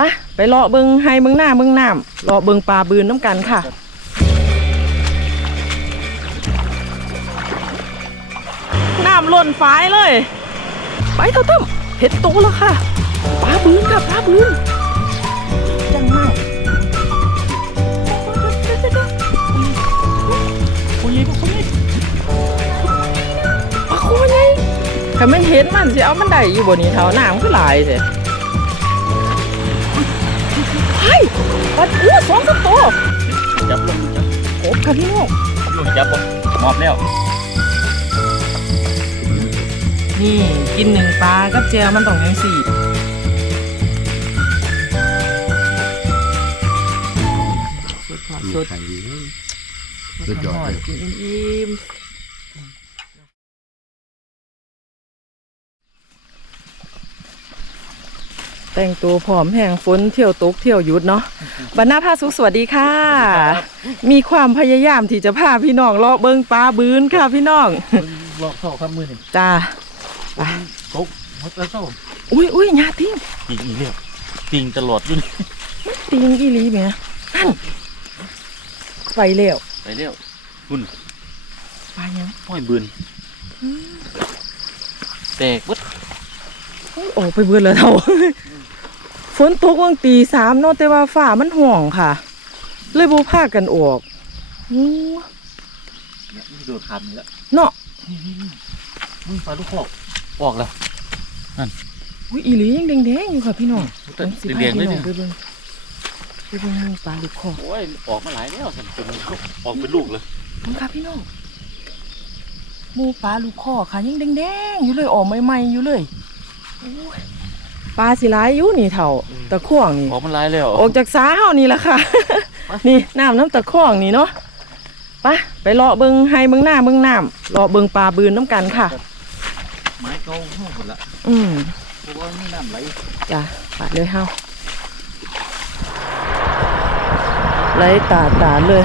ไปไปเลาะเบิงให้เบิงหน้าเบิงน้ำเลาะเบิงปลาบืนน้ำกันค่ะ น้ำล้นฝายเลย ไปเท่าเติมเห็ดโตแล้วค่ะ ปลาบืนค่ะปลาบืนจังมากโอ้ยโอ้ยปลาคไงถ้ามันเห็นมันสิเอามันได้อยู่บนนี้เท่าน้ำคือหลายเด้เปัดอู้สองสามตัวจับลงจับโอ้ค่ะพี่น้องลงจับบ่มอบแล้วนี่กินหนึ่งปลากับเจียมันต้องยังสี่สุดๆสุดไข่ดีนะๆสุดยอดเลยกินอิ่ม แต่งตัวผอมแห้งฝนเที่ยวตกเที่ยวหยุดเนาะบรรณาภาสุขสวัสดีค่ะ มีความพยายามที่จะพาพี่น้องเลาะเบิงปลาบืนค่ะพี่น้องลอกเข้าข้ามมือนี่จ้าตกมดแล้วเข้าอุ้ยอุ้ยญาติงปิงอีกแล้วปิงตลอดอยู่นี่ตีงอีหลีแหม่นั่นไปแล้วไปแล้วคุณปลายังห้อยบืนแตกวัดโอ้ยออกไปเบิดแล้วเท่า ฝนตกวังตีสามเนาะแต่ว่าฝ่ามันห่วงค่ะ เลยบ่พากันออกอู้เนี่ยนี่โดดทำนี่แล้วเนาะมึงปลาลูกคอกออกแล้วอุ้ยอีหลียังแดงๆอยู่ค่ะพี่น้องแต่สิพาเรียงๆเลยพี่น้เนี่ยไปเบิ่งไปเบิ่งหมู่ปลาลูกคอโอ้ยออกมาหลายแล้วสันเป็นออกเป็นลูกเลยมันค่ะพี่น้องมูปลาลูกคอค่ะยังแดงๆอยู่เลยออกใหม่ๆอยู่เลยโอ้ย ปลาสิหลายอยู่นี่เท่าตะข่วงนี่ออกมาหลายแล้วออกจากสาเฮานี่แหละค่ะ นี่น้ำน้ำตะคองนี่เนาะไปไปเลาะเบิงให้เบิงหน้าเบิงน้ำเลาะเบิงปลาบืนน้ำกันค่ะ ไม้เก่าห้องหมดละอืมเพราะว่ามีน้ำไหลจ้ะปาดเลยเฮาไหลตาดตาดเลย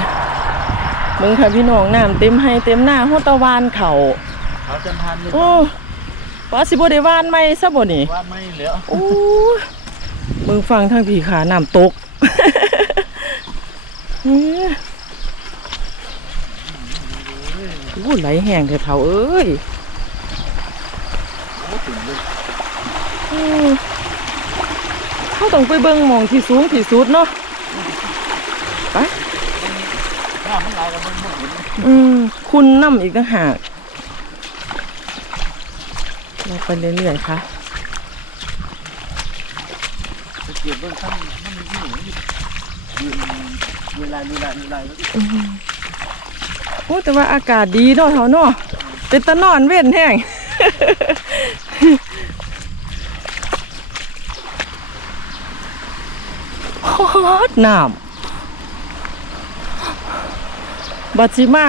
เบิงค่ะพี่น้องน้ำเต็มให้เต็มหน้าหัวตะวานเขาเขาจันทานเลยโอ้ ว่าสิบ่ได้วานไหมซะบ่นี่ว่าไม่เหลือโอ้ยเบิงฟังทางพี่ขาน้ำตกเนี่ยโอ้ไหลแห้งเถอะเท่าเอ้ยโอ้ถึงเลยอืมเขาต้องไปเบิ่งหมองที่สูงที่สุดเนาะไปน้ำมันไหลกันเบิ่งเบิ่งเห็นไหมอืมคุณน้ำอีกต่างหากเรา ไปเรื่อยๆค่ะไปเก็บเบิ่งข้างมันมีที่หนึ่งยืนเวลาเวลาเวลาแล้วอืมโอ้แต่ว่าอากาศดีเนาะเท่าเนาะเป็นตะนอนเว้นแห้งฮอดน้ำบัดซิมา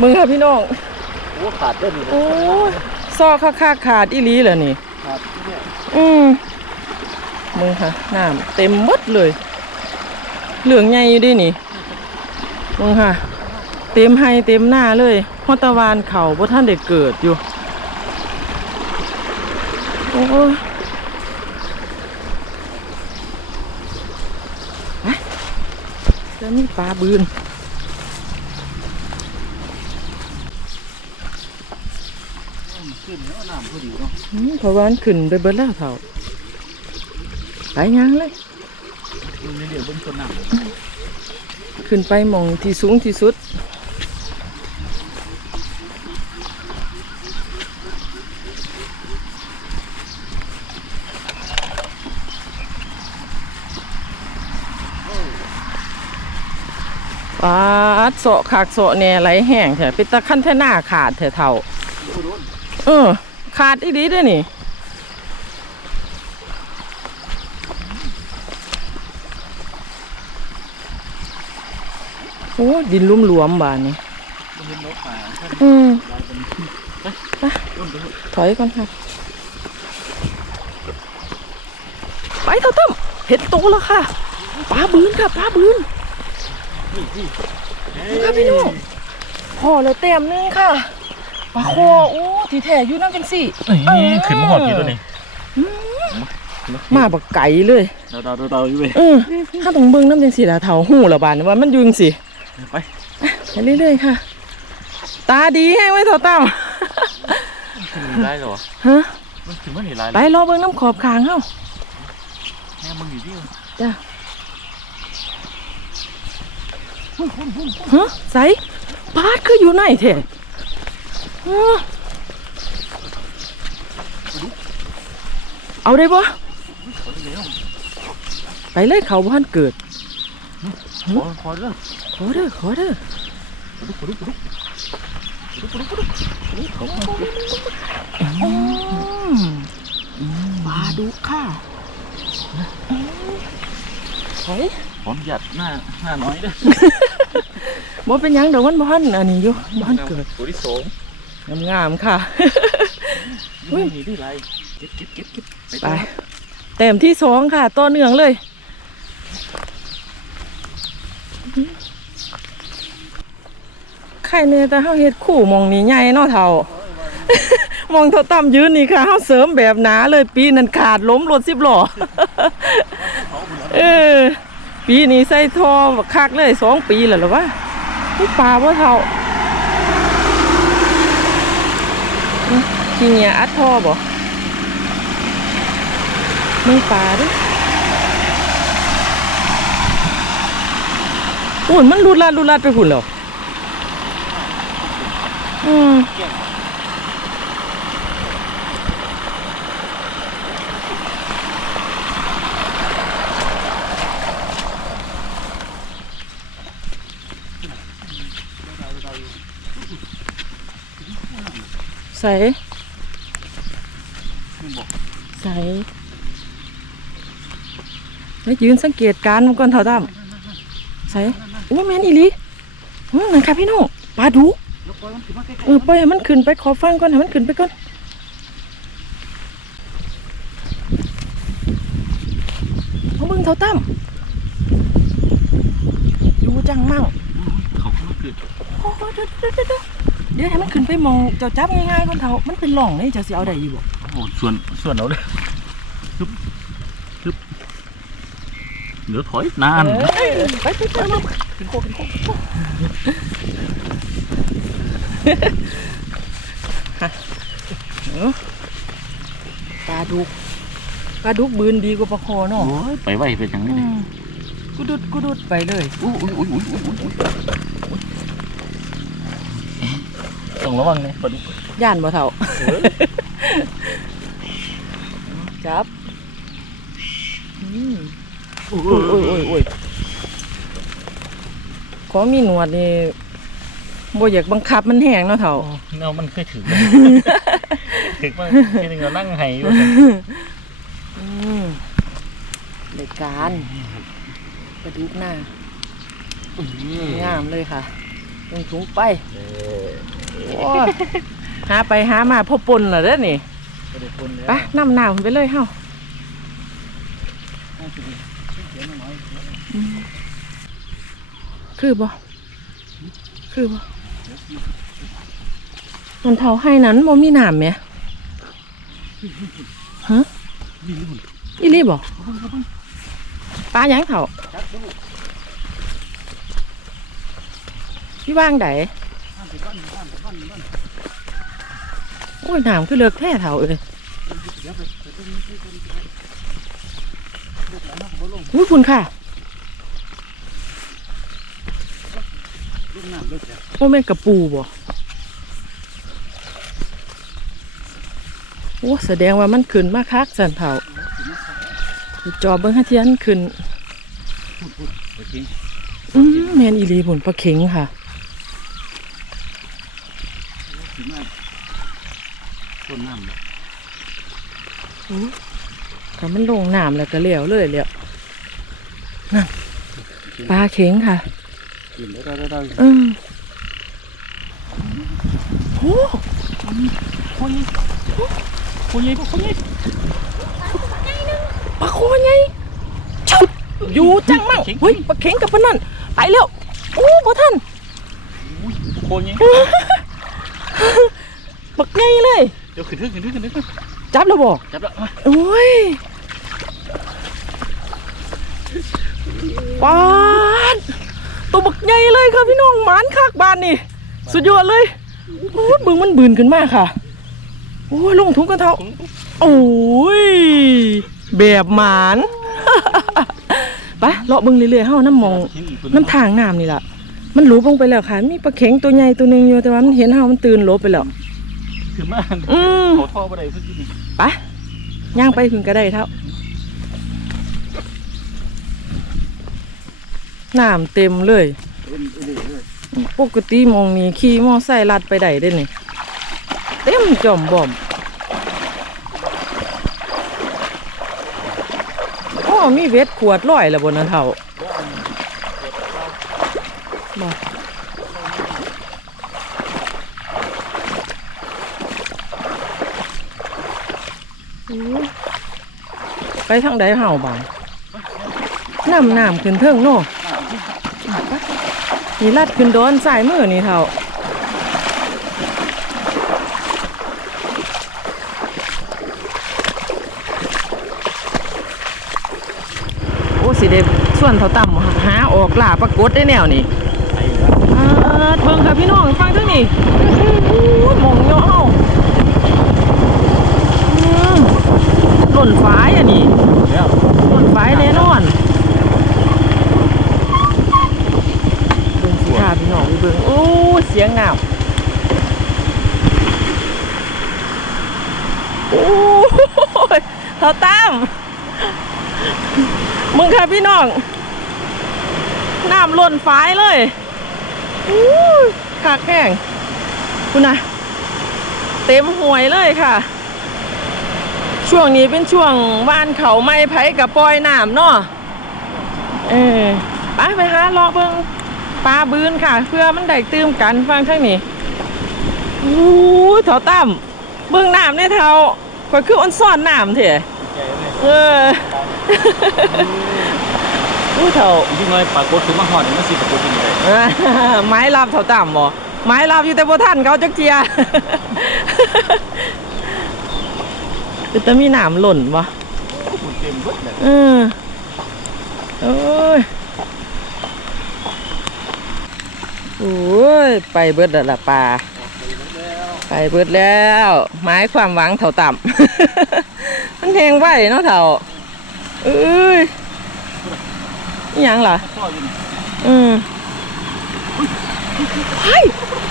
มึงค่ะพี่น้อง โอ้ขาดเด้อนี่โอ้ยซอกค่าค่าขาดอีหลีเหรอนี่ขาดที่เนี่ยอืมมึงค่ะน้ำเต็มหมดเลย เหลืองใหญ่อยู่ดินี่มึงค่ะ เต็มให้เต็มหน้าเลยฮอตะวานเขาบ่ท่านได้เกิดอยู่โอ้ยไปแล้วมีปลาบืน ขึ้นแล้วน้ำพอดีเนาะอืมเพราะว่ามันขึ้นไปเบิดแล้วเท่าไปยังเลย ดูในเดี๋ยวเบิ่งต้นน้ำขึ้นไปหมองที่สูงที่สุด ปาดโสะขากโสะแหน่ไหลแห้งแถเป็นตะขั้นแท่หน้าขาดแถเท่า เออ ขาดอีดีด้วยนี่โอ้ดินลุ่มหลวมๆบานนี่มันเห็นนกป่าท่านอืมลายเป็นไปต้นไปเถอะถอยก่อนค่ะ ไปเท่าเติมเห็ดโตแล้วค่ะปลาบืนค่ะปลาบืนนี่นี่ค่ะพี่น้องพอแล้วเต็มนึงค่ะ ปลาโคโอ้ที่แท้อยู่นั่นจังสินี่ขึ้นมาหอดอยู่ตัวนี้มาบักไก่เลยเดาเดาเดาเดาอยู่เว้ยเออถ้าต้องเบิ่งน้ำจังสีละเถาหูละบานว่ามันอยุงสิไปไปเรื่อยๆค่ะ ตาดีแห้งไว้เถาเต้าถึงได้เหรอฮะมันถึงมันเห็นลายไปรอเบิ่งน้ำขอบคางเฮาแม่มึงอยู่ที่จ้ะฮะใสปาดคืออยู่ไหนแท้ฮะ เอาได้ปะไปเลยเขาบ้านเกิด ขอขอเรื่องขอเด้อขอเด้อปลุกปลุกปลุกปลุกปลุกปลุกอืมปลาดุกค่ะเฮ้ยขออนุญาตหน้าหน้าน้อยเด้อบ่เป็นหยังเดี๋ยวมันบ้านอันนี้อยู่บ้านเกิดตัวที่สอง งามๆค่ะอุ้ยนี่ได้ไรเก็บเก็บเก็บเก็บไปเต็มที่สองค่ะต่อเนื่องเลยใครเนี่ยแต่เฮาเฮ็ดคู่หมองนี้ใหญ่เนาะเท่ามองเท่าต่ำยืนนี่ค่ะเฮาเสริมแบบหนาเลยปีนั้นขาดล้มรถสิบล้อเออปีนี้ใส่ท่อบักคักเลยสองปีแล้วเหรอวะนี่ปลาบ่เท่า อื้อขี้เนียอัดท่อบ่มึงปลาดิอุ่นมันรุดลัดรุดลัดไปหุ่นหรออืมใส่ ใส่แล้วยืนสังเกตการณ์มันก่อนเท่าดำใส่โอ้แม่นอีลีอืมนั่นค่ะพี่น้องปลาดุแล้ยมันขึ้นมาใกล้เออปล่อยให้มันขึ้นไปขอฟังก่อนให้มันขึ้นไปก่อนเอาบิ่งเท่าตั้มอยู่จังมั่งเขาเขาคือโอ้เดี๋ยวเดี๋ยวเดี๋ยวให้มันขึ้นไปมองเจ้าจับง่ายๆก่อนเท่ามันเป็นหล่องนี่เจ้าสิเอาได้อยู่บ่ อ้ส่วนส่วนเราเลยฮึบฮึบเดี๋ยวถอยนานเอ้ยไปไปไปมาขึ้นโคขึ้นโคขึ้นโคฮะเอ้าปลาดุกปลาดุกบืนดีกว่าปลาคอเนาะโอ้ยไปไหวไปจังอืนี้เลยมกูดุดกูดุดไปเลยอุ้ยอุ้ยอุ้ยอุ้ยอุ้ยอุ้ยต้องระวังเลยปลาดุกย่านบ่เท่า จับอืมโอ้โอ้ยโอ้ยโอ้ยโอ้ยของมีหนวดนี่บ่อยากบังคับมันแห้งเนาะเถ่าเงามันเคยถึงถึงมากทีนึงเรานั่งไห้อยู่อืมในการกระดูกหน้างามเลยค่ะลงถุงไปโอ้ยหาไปหามาพอปนเหรอเด้อนี่ ไปน้ำหนาวไปเลยเฮาคือบ่คือบ่มันเท่าให้นั้นบ่มีน้ำไหมฮะอีรีบ่ปลาหยังเถ่าพี่ว่างไดโอ้ยน้ำคือเลือกแท้เถ่าเอ้ย อุ้ยคุณค่ะโอ้แม่นกระปูบ่โอ้แสดงว่ามันขึ้นมาคักสันเถ่าจอบเบิ้งฮะเทียนขึ้นอืมแมนอีหลีบุญปลาเข็งค่ะ ต้นน้ำ ถ้า มันลงน้ำแล้วก็เหลวเลยเหลวนั่นปลาเข็งค่ะกินได้ได้ได้เออโอ้คนนี้คนนี้คนนี้ปลาโคไงชุดอยู่จังมั่งเฮ้ยปลาเข็งกับปลานั่นไปแล้วโอ้พ่ท่านคนนี้ปักไงเลย เดี๋ยวขึ้นขึ้นขึ้นขึ้นขึ้นจับแล้วบอกจับแล้วโอ้ย ปาดตัวบักใหญ่เลยค่ะพี่น้องหมานคักบ้านนี่ สุดยอดเลยโอ้ยบึงมันบืนขึ้นมากค่ะ โอ้ยลงทุกกันเท่าโอ้ยแบบหมานไปเลาะเบึงเรื่อยๆเฮาน้ำมองน้ำทางน้ำนี่ล่ะ มันหลุบลงไปแล้วค่ะ มีปลาเข็งตัวใหญ่ตัวหนึงอยู่แต่ว่ามันเห็นเฮามันตื่นหลบไปแล้วขึ้นมาอืมเขาท่อบ่ได้สักทีนี่ไปย่างไปถึงก็ได้เท่า น้ำเต็มเลย ปกติมองนี้ขี่มอไซค์ลัดไปได้ได้นี่เต็มจอมบ่อมโอ้มีเวทขวดลอยแล้วบนนั้นเท่าบ่ไปทางใดเห่าบางน้ำน้ำขึ้นเทิงเนาะ นี่ลัดขึ้นโดนสายมือนี่เท่าโอ้สิเดส่วนเท่าต่ำหาออกล่าปรากฏได้แนวนี่เบิ่งค่ะพี่น้องฟังทั้งนี้โอ้ยหมองเนาะเฮาอืมหล่นฝาอะนี่ฝายแน่นอนเบิ่งสิค่ะพี่น้องไปเบิ่งโอ้ยเสียงน้ำโอ้ยเท่าตั้มมึงค่ะ พี่น้อง น้ำล่นฝายเลยอู้ขากแห้งคุณนะเต็มห่วยเลยค่ะ ช่วงนี้เป็นช่วงบ้านเขาไม่ไผ่กับปล่อยน้ำเนาะเออไปไปหาลอกเบิ่งปลาบืนค่ะ เพื่อมันได้ตื้มกันฟังทั้งนี้อู้เถาตั้มเบิ่งน้ำเนี่ยเท่าข่อยคืออ้นซ่อนน้ำเถอะ เลยเอออู้เถาอีกหน่อยปรากฏขึ้นมาหอดนี่มันสิปรากฏเป็นยังไงอ่าไม้ลาบเถาต่ำบ่ไม้ลาบอยู่แต่บ่ท่านเขาจักเจียคือจะมีหนามหล่นบ่คุณเต็มเบิดเลยเออโอ้ยโอ้ยไปเบิดแล้วล่ะปลาไปเบิดแล้วไม้ความหวังเถาต่ำ มันแทงไหวเนาะเถาเอ้ยอิหยังล่ะท่ออยู่นี่อืมไอ้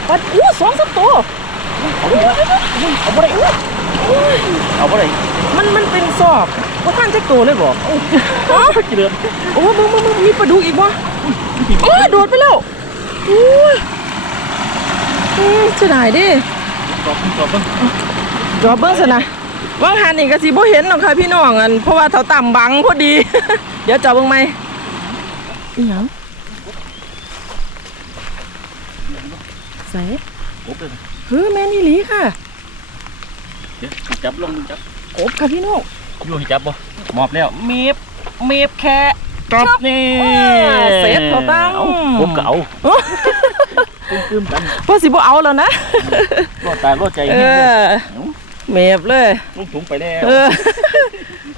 ปัดอู้สองสามตัวเอาบ่ได้เอาบ่ได้เอาบ่ได้มันมันเป็นซอกว่าท่านจะตัวเลยบ่อ๋อกี่เดือนโอ้มึงมึงมึงมีปลาดุกอีกบ่โอ้ยโดดไปแล้วอู้ยอืมจะได้ดิตอบตอบเบิ่งจอบเบิ้งซะนะ ว่างหันนี่ก็สิบ่เห็นหรอกค่ะพี่น้องอันเพราะว่าเท่าต่ำบังพอดี เดี๋ยวจอบเบิ่งไหมอีหยังใส่โอ้เป็นเฮ้ยแม่นี่หลีค่ะเดี๋ยวจับลงจับกบค่ะพี่น้อง อยู่ให้จับบ่มอบแล้วเมฟเมฟแค่จับนี่เสร็จเขาตั้ง เอาผมก็เอาตื้มๆกันพอสิบ่เอาแล้วนะ รอดตายรอดใจเอเฮ็ดเลยอ เมฟเลยลงถุงไปแล้วเออ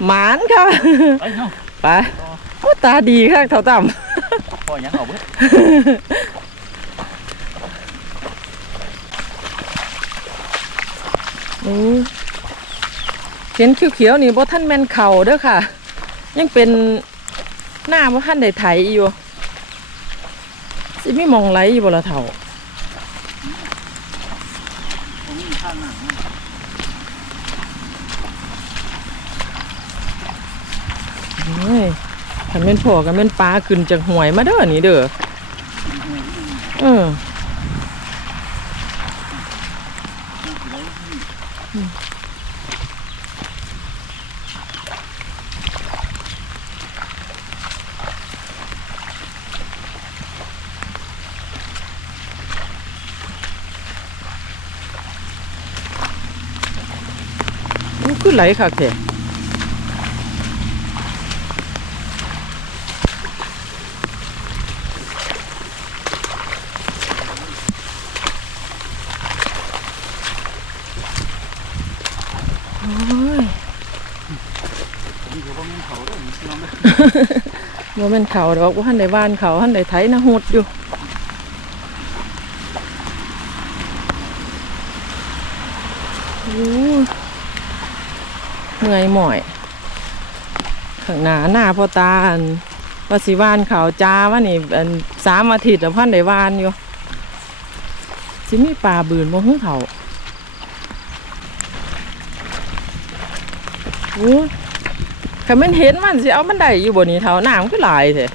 หมานค่ะไปเนาะไปโอ้ตาดีค่ะเท่าต่พ่อยังเอาเบิดำอือเห็นเขียวๆนี่บ่ท่านแม่นเข่าเด้อค่ะ ยังเป็นหน้าบ่ท่านได้ไถอยู่สิมีหมองไหลอยู่บ่ละเท่า ยขันเป็นผัวกันเป็นปลาขึ้นจากหวยมาเด้อนี่เด้อเออมันคือไหลคักแท้โอ้ยบ่แม่นเขาดอกว่าท่านได้ว่านเขาท่านได้ไถนาหุดอยู่เหนื่อยหมอยข้างหน้าหน้าพ่อตาอันว่าสิว่านเขาจ้าว่านี่อันสามอาทิตย์แล้วพันได้ว่านอยู่สิมีปลาบืนบ่ฮึเขาโอ้ คันแม่นเห็นมันสิเอามันได้อยู่บ่นี่เท่าน้ำคือหลายแท้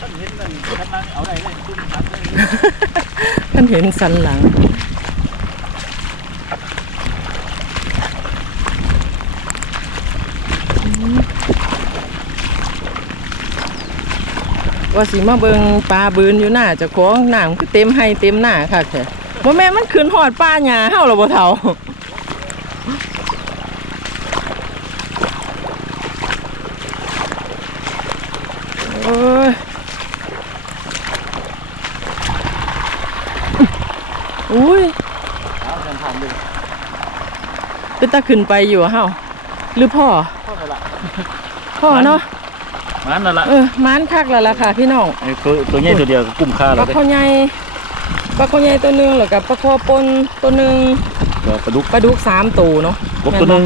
ท่านเห็นนั่นท่านนั่งเอาได้เลยคุณทัดเลยท่านเห็นสันหลังว่าสิมาเบิงปลาบืนอยู่หน้าเจะของน้ำคือเต็มให้เต็มหน้าค่ะแท้บ่แม่นมันขึ้นหอดป้าหญ้าเฮาหรอบ่เฒ่าโอ้ย อุ้ยเอาท่านทำเลยเป็นตาขึ้นไปอยู่อะเฮาหรือพ่อเข้าไปละพ่อเนาะมันนั่นละเออมานคักแล้วล่ะค่ะ พี่น้องไอ้ตัวตัวใหญ่ตัวเดียวก็กุ้มค่าปแล้ลาวเด้คอใหญ่ปลาคอใหญ่ตัวหนึงแล้วก็ปลาคอปนตัวหนึงก็ปลาดุกปลาดุกสามตัวเนาะกบตัวหนึง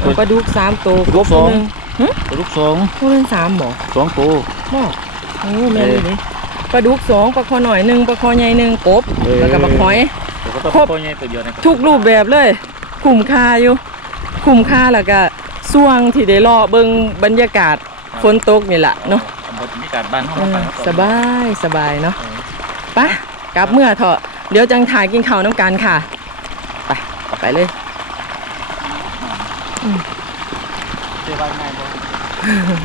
เออปลาดุกสามตัวปลาดุกสอง ตัวหนึ่หึปลาดุกสองตัวนึงสามบ่สองตัวบ่โอ้แม่นอี่ดิ ปลาดุกสองปลาคอหน่อยหนึ่งปลาคอใหญ่หนึ่งกบแล้วก็ปลาหอยแต่ก็ต้องครบ ตัวใหญ่ตัวเดียวนะครับทุกรูปแบบเลยคุ้มค่าอยู่คุ้มค่าแล้วก็ส่วงที่ได้รอเบิ่งบรรยากาศฝนตกนี่แหละเนาะบรรยากาศบ้านเอห้องอไปครับสบายสบายเนาะไปะกลับเมื่อเถอะเดี๋ยวจังถ่ายกินข้าวน้ำกันค่ะ ไปไปเลย เจ้าบ้านง่ายบ่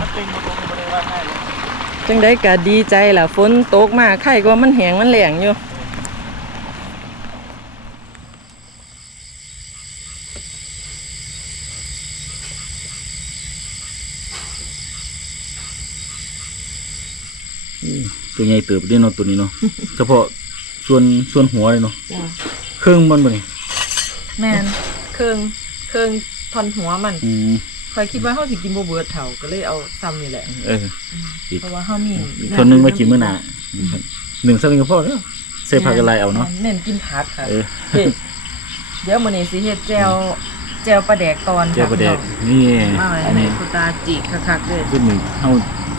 มันเป็นมาตรงไม่ได้ว่าง่ายเลย จังได้ก็ดีใจล่ะฝนตกมาไข่ก็มันแหงมันแหลงอยู่ตัวใหญ่เติบด้วยเนาะตัวนี้เนาะเฉพาะส่วนส่วนหัวเลยเนาะเครื่องมันบ่นี่แมนเครื่องเครื่องทอนหัวมันอืม คอยคิดว่าเขาสิกินบ่เบิดเท่าก็เลยเอาซ้ำนี่แหละ เออเพราะว่าเขามีอีกคนนึงมากินมื้อหน้าหนึ่งสักหนึ่งก็พอแล้วใส่ผักอะไรเอาเนาะเน้นกินผักค่ะเออเฮ้ยเดี๋ยวมื้อนี้สิเฮ็ดแจวแจวปลาแดกตอนเจ้าประเด็กค่ะนี่มาไว้อันให้นี้คุณตาจีกคักๆเลยซึ่งมีเฮา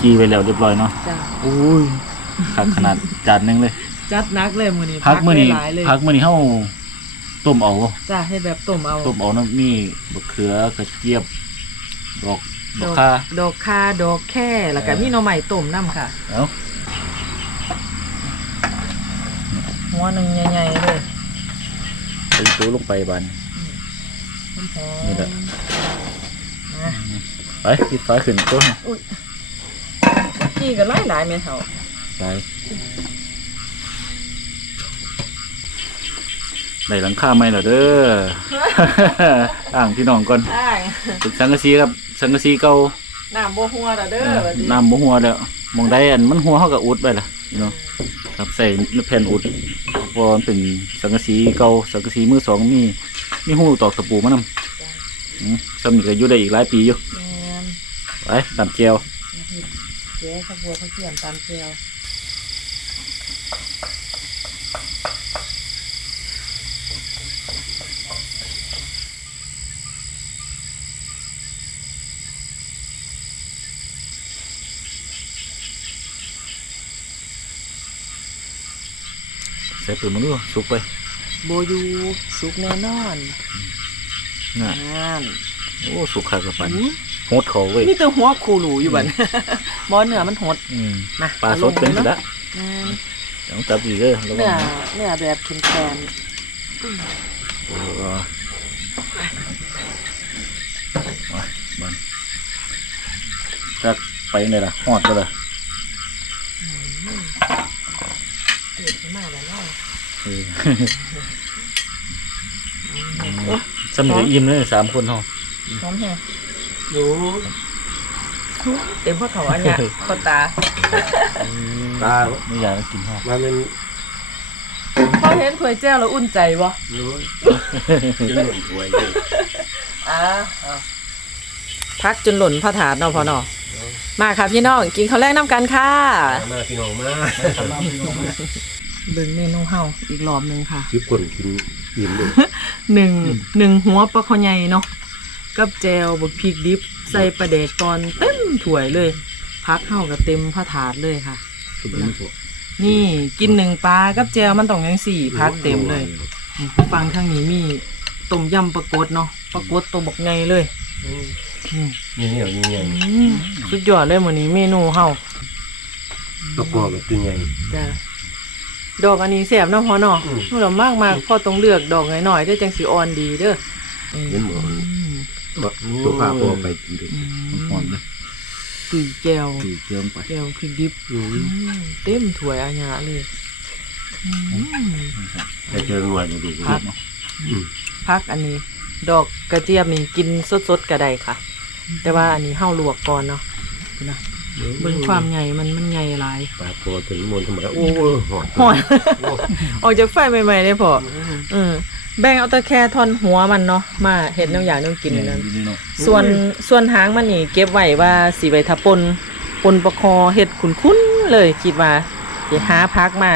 กีไว้แล้วเรียบร้อยเนาะจ้ะโอ้ยผักขนาดจานหนึงเลยจัดหนักเลยมื้อนี้พักมื้อนี้หลายๆเลยพักมื้อนี้เฮาต้มเอา จ้ะเฮ็ดแบบต้มเอา ต้มเอาน้ำมีบักเขือกระเจี๊ยบ ดอกดอกดอกคาดอกคาดอกแค่แล้วก็มีหน่อไม้ต้มน้ำค่ะ เอ้าหัวหนึ่งใหญ่ๆเลยใส่ตัวลงไปบานหอมนี่แหละนะไปปิดฟ้าขึ้นต้นกี่ก็หลายหลายๆแม่เฒ่าไป ได้หลังคาไหมล่ะเด้อ อ่างพี่น้องก่อนอ้างเป็นสังกะสีครับ สังกะสีเก่าน้ำบ่หัวละเด้อเออบัดนี้น้ำบ่หัวแล้วมองได้อันมันหัวเขากับอุดไปล่ะพี่น้องครับใส่แผ่นอุดเพราะมันเป็นสังกะสีเก่าสังกะสีมือสองมีมีหูตอกตะปูมานำอืมซ้ำนี่ก็อยู่ได้อีกหลายปีอยู่แม่นไปตามแก้วเจ๊ข้าวบัวข้าวเทียมตามเจียว ส่ปืนมาดูสุกไปโบอยูสุกแน่นอนน่ะนั่นโอ้สุกขาดกับปันอุ๊ยโหดเขาเว้ย นี่ตัวหัวคูหลูอยู่บัดบอเนื้อมันหดอืมมาปลาสดเป็นสิละแม่นต้องจับอีกเด้อแล้วก็เนื้อเนื้อแบบเค็มแคนโอ้มาบันจักไปไหนล่ะหอดก็ล่ะ เผ็ดมากแล้วเนาะเออสำเร็จอิ่มเลยสามคนเฮาหอมแฮะรู้เต็มพ่อเขาอันเนี้ยพ่อตาตาไม่อยากให้กินเฮามันเป็นพอเห็นถ้วยแจ้วแล้วอุ่นใจบ่รู้ยืนหนุนหวยเลยอ่าพักจนหล่นพระถาดเนาะพอเนาะ มาค่ะพี่น้องกินข้าวแรกน้ำกันค่ะ มาพี่น้องมาเบิ่งเมนูเฮาอีกรอบหนึงค่ะชิบคนกินอิ่มเลยหนึ่งหนึ่งหัวปลาคอใหญ่เนาะกับแจวบักพริกดิบใส่ปลาแดกตอนเต็มถ้วยเลย พักเฮากับเต็มผ้าถาดเลยค่ะ นี่กินหนึ่งปลากับแจวมันต้องยังสี่พักเต็มเลยอืมฟังทางนี้มีต้มยำปลากดเนาะปลากดตัวบักไงเลย อืมนี่เนี่ยนี่ไงอืมสุดยอดเลยมื้อนี้เมนูเฮาตะกอแบบตัวใหญ่จ้ะดอกอันนี้แซ่บเนาะพอเนาะอืมเรามากมากๆพอต้องเลือกดอกหน่อยๆได้จังสิอ่อนดีเด้อเห็นหมดอืมบอกตัวพาพอไปกินดูอืมอ่อนเลยตุยแก้วตีเจียมไปแก้วคือดิบอืมอืมเต็มถ้วยอาญาเลยอืมแต่เจอหน่วยดูดูพักอืมพักอันนี้ ดอกกระเจี๊ยบนี่กินสดๆก็ได้ค่ะ แต่ว่าอันนี้เฮาลวกก่อนเนาะนะเบิ่งความใหญ่มันมันใหญ่หลายปลาพอถึงมนธรรมดาโอ้โหหอดหอยออกจากไฟใหม่ๆเลยพออืมแบ่งเอาแตะแค่ท่อนหัวมันเนาะมาเห็ดแนวอย่างแนวกินนั้นนี่เนาะส่วนส่วนหางมันนี่เก็บไว้ว่าสีใบทะปนปนประคอเห็ดคุ้นๆเลยคิดว่าจะหาพักมา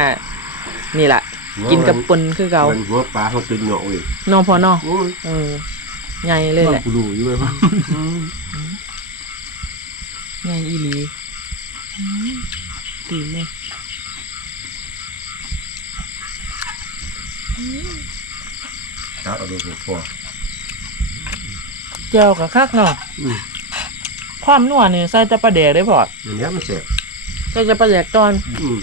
นี่แหละกินกับปนคือเก่ามันหัวปลาเขาตึงเหงาเว้ยเนอพอเนอโอ้ยเออ ใหญ่เลยแหละกูรู้อยู่เลยว่าใหญ่อีหลีอืมตื่นเลยครับเอาดูหัวพอเจียวกับคักเนาะอืมความนัวนี่ใส่แต่ปลาแดกได้พออย่างเงี้ยมันแสบใส่แต่ปลาแดกตอนอืม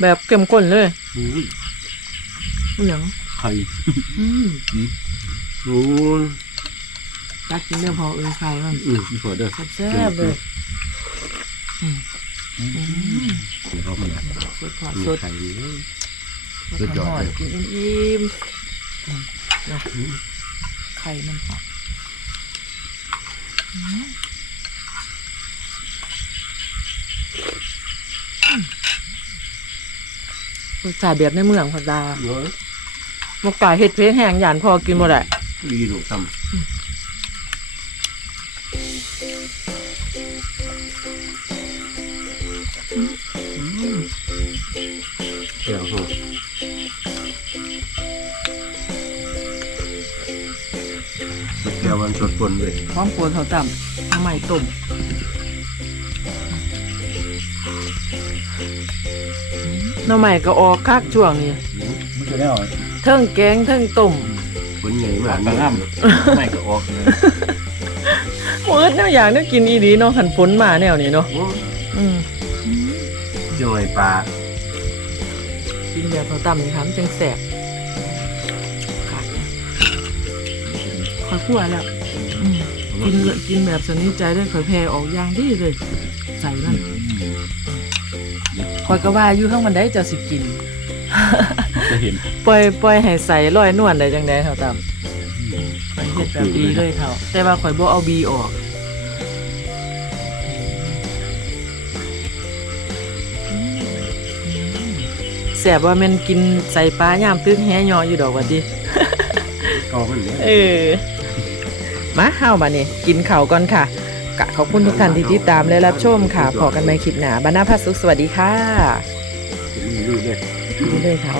แบบเข้มข้นเลยอุ้ยอหย่างไข่อืม โอ้ยตักกินเรื่องพอเอินใส่มันอืมมีถั่วเด้อแซ่บๆเลยอืมเขาขนาดสดพอมีสดไข่นี่สสุดดยอดหอเลดยกินอิ่มๆอืมนะไข่มันหอมอืมรสชาติแบบในเมืองพอดาเนาะมกกาเห็ดเพลงแห้งหยานพอกินบ่ได้ ดีหนูทำเดี๋ยวหัวแก้ววันสดปนเลยพร้อมโปนเขาต่ำเอาใหม่ต้มหน้ำใหม่ก็ออกคักช่วงนี้มันจะได้เอาเทิงแกงเทิงต้มป นใหญ่มากปลาเนี่ยไม่ก็ออกเลยมืดแนวอยางแนวกินอีดีเนาะขันฝนมาแนวนี้เนาะอืมจ่อยปลากินแบบเขาต่ำนี่ค่ะมันจังแสบขาดคอยคั่วแล้วกินกินแบบสนิทใจได้คอยแพรออกอย่างดีเลย ใส่มันคอยก็ว่าอยู่ข้างมันได้จ้าสิกิน จะเห็นปล่อยปล่อยให้ใส่ร้อยนวลได้จังได๋เท่าตามข่อยเฮ็ดแบบดีเลยเท่า แต่ว่าข่อยบ่เอาบีออกแสบว่าแม่นกินใส่ปลายามตึกแฮยออยู่ดอกว่าติก็มันเนี่ยเออ มาเฮาบัดนี้กินข้าวก่อนค่ะกะขอบคุณทุกท่านที่ติดตามและรับชมค่ะพอกันใหม่คลิปหน้าบรรณาพัสสุขสวัสดีค่ะดูเลยนี่เลยเท้า